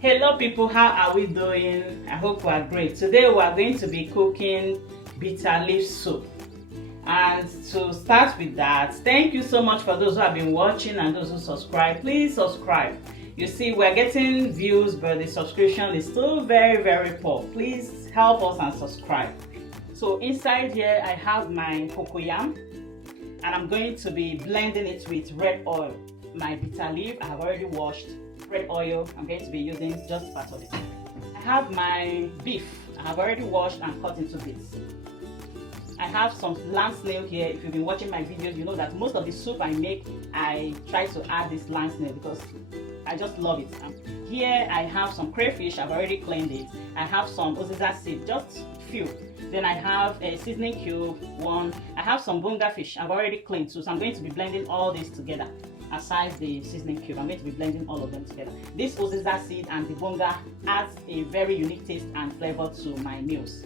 Hello people, how are we doing? I hope we are great. Today we are going to be cooking bitter leaf soup. And to start with that, thank you so much for those who have been watching and those who subscribe. Please subscribe. You see, we're getting views, but the subscription is still very poor. Please help us and subscribe. So inside here I have my cocoyam, and I'm going to be blending it with red oil. My bitter leaf I have already washed. Red oil, I'm going to be using just part of it. I have my beef, I have already washed and cut into bits. I have some land snail here. If you've been watching my videos, you know that most of the soup I make, I try to add this land snail because I just love it. Here I have some crayfish, I've already cleaned it. I have some uziza seed, just few. Then I have a seasoning cube, one. I have some bunga fish, I've already cleaned too, so I'm going to be blending all this together. Aside the seasoning cube, I'm going to be blending all of them together. This uziza seed and the bunga adds a very unique taste and flavor to my meals.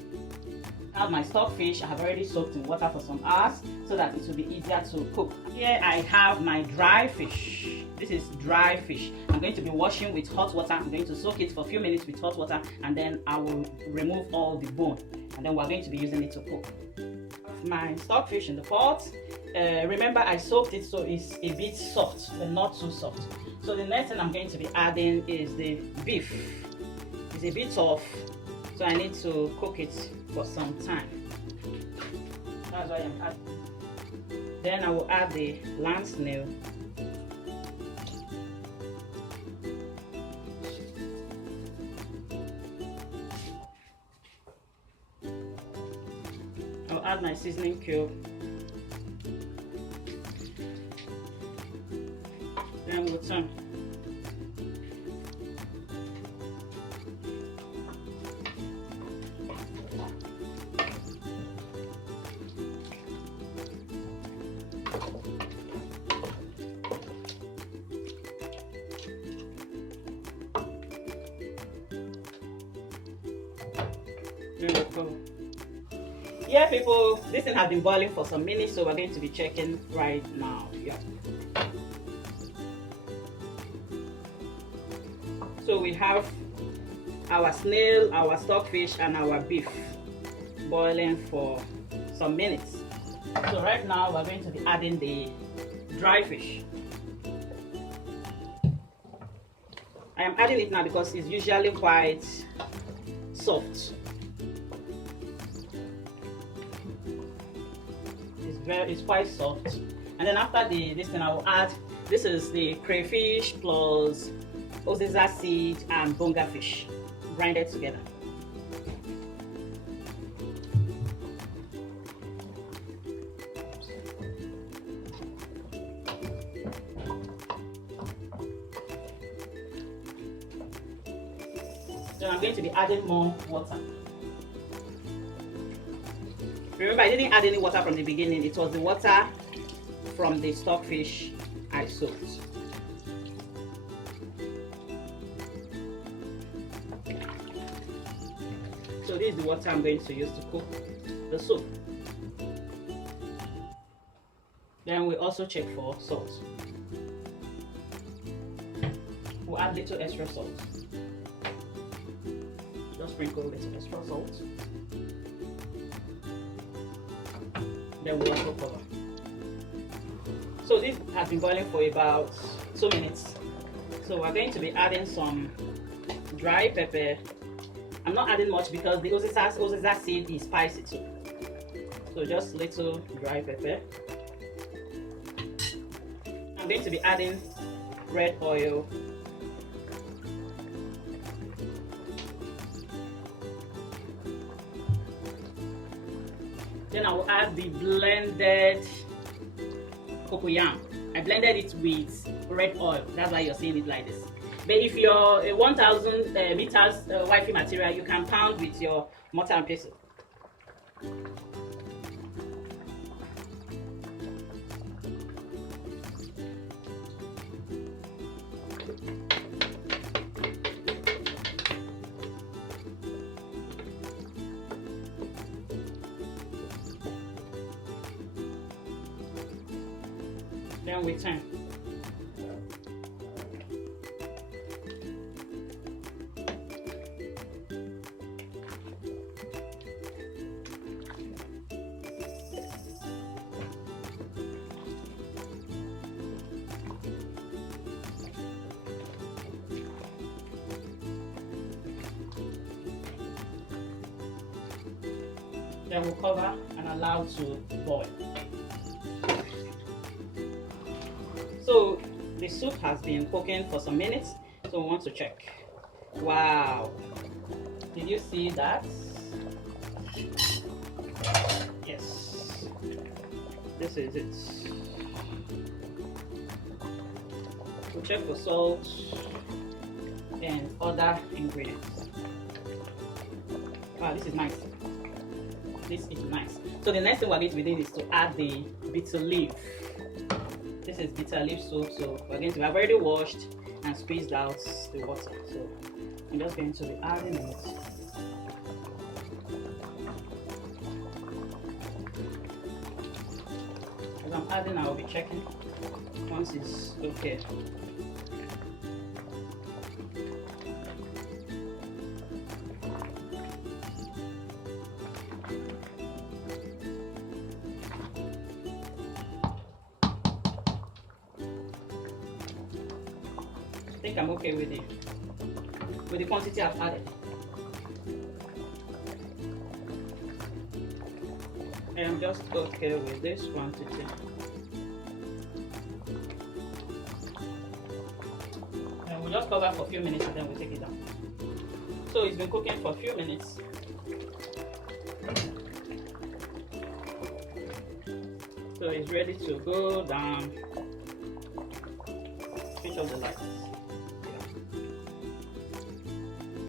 I have my stockfish. I have already soaked in water for some hours so that it will be easier to cook. Here I have my dry fish. This is dry fish. I'm going to be washing with hot water. I'm going to soak it for a few minutes with hot water, and then I will remove all the bone, and then we're going to be using it to cook. My stockfish in the pot. Remember I soaked it so it's a bit soft but not too soft. So the next thing I'm going to be adding is the beef. It's a bit soft, so I need to cook it for some time. That's why I'm adding. Then I will add the land snail. I'll add my seasoning cube. Then we'll turn. Yeah, people, this thing has been boiling for some minutes, so we're going to be checking right now. Yeah. So we have our snail, our stockfish, and our beef boiling for some minutes. So right now we're going to be adding the dry fish. I am adding it now because it's usually quite soft. It's quite soft. And then after this thing I will add, this is the crayfish plus uziza seed and bunga fish grinded together. Then I'm going to be adding more water. Remember, I didn't add any water from the beginning. It was the water from the stockfish I soaked. So this is the water I'm going to use to cook the soup. Then we also check for salt. We'll add little extra salt. Just sprinkle little extra salt. Then we'll also cover. So this has been boiling for about 2 minutes. So we're going to be adding some dry pepper. I'm not adding much because the uziza seed is spicy too. So just little dry pepper. I'm going to be adding red oil. Then I will add the blended cocoyam. I blended it with red oil. That's why you're seeing it like this. But if you're a 1000 meters wifey material, you can pound with your mortar and pestle. Then we turn. Then we'll cover and allow to boil. So the soup has been cooking for some minutes, so we want to check. Wow, did you see that? Yes, this is it. We'll check for salt and other ingredients. Wow, this is nice. This is nice. So the next thing we're going to be doing is to add the bitter leaf. This is bitter leaf soup, so we're going to have already washed and squeezed out the water. So I'm just going to be adding it. As I'm adding, I will be checking once it's okay. I think I'm okay with the quantity I've added. I'm just okay with this quantity. And we'll just cover for a few minutes and then we'll take it down. So it's been cooking for a few minutes. So it's ready to go down. Switch off the lights.